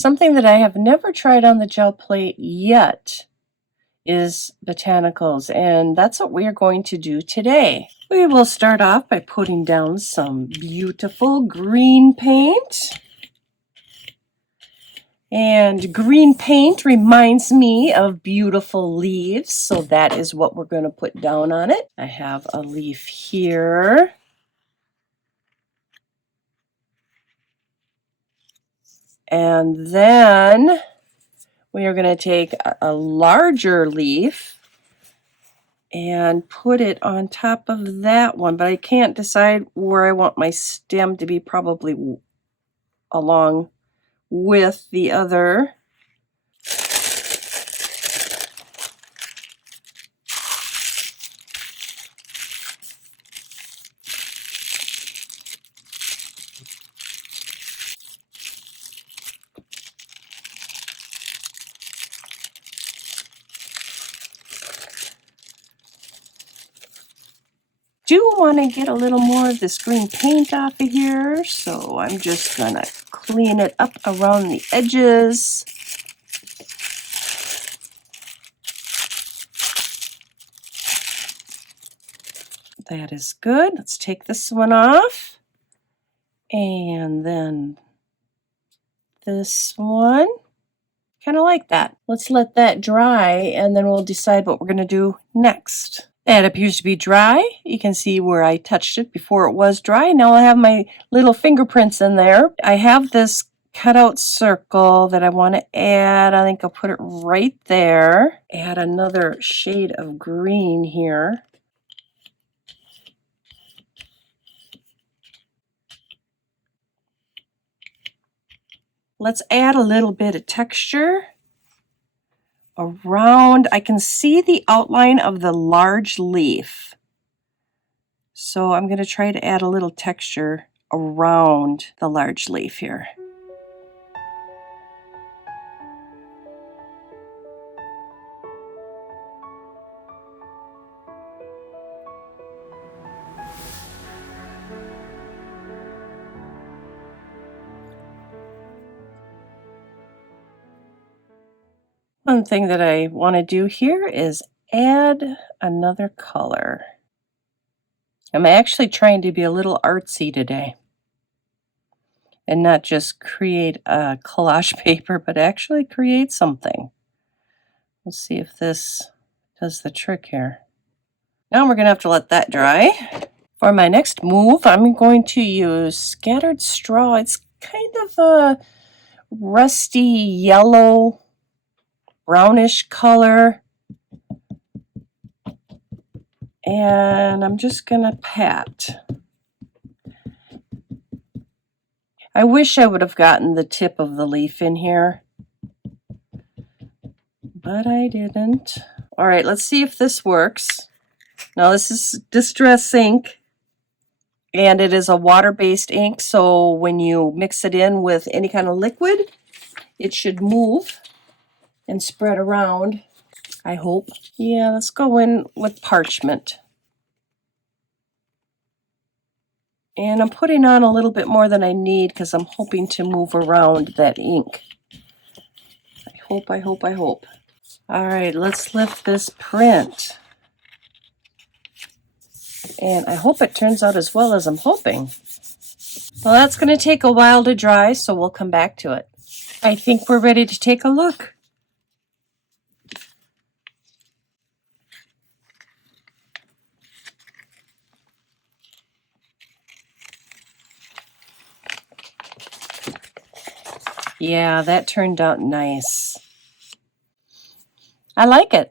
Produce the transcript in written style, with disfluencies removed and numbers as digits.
Something that I have never tried on the gel plate yet is Botanicals, and that's what we are going to do today. We will start off by putting down some beautiful green paint. And green paint reminds me of beautiful leaves, so that is what we're going to put down on it. I have a leaf here. And then we are going to take a larger leaf and put it on top of that one, but I can't decide where I want my stem to be, probably along with the other. Do want to get a little more of this green paint off of here, so I'm just gonna clean it up around the edges. That is good. Let's take this one off, and then this one. Kind of like that. Let's let that dry, and then we'll decide what we're going to do next. That appears to be dry. You can see where I touched it before it was dry. Now I have my little fingerprints in there. I have this cutout circle that I want to add. I think I'll put it right there. Add another shade of green here. Let's add a little bit of texture around. I can see the outline of the large leaf. So I'm going to try to add a little texture around the large leaf here. One thing that I want to do here is add another color. I'm actually trying to be a little artsy today and not just create a collage paper, but actually create something. Let's see if this does the trick here. Now we're going to have to let that dry. For my next move, I'm going to use scattered straw. It's kind of a rusty yellow, brownish color. And I'm just going to pat. I wish I would have gotten the tip of the leaf in here, but I didn't. All right, let's see if this works. Now this is Distress ink, and it is a water-based ink, so when you mix it in with any kind of liquid, it should move and spread around, I hope. Yeah, let's go in with parchment. And I'm putting on a little bit more than I need because I'm hoping to move around that ink. I hope. All right, let's lift this print. And I hope it turns out as well as I'm hoping. Well, that's going to take a while to dry, so we'll come back to it. I think we're ready to take a look. Yeah, that turned out nice. I like it.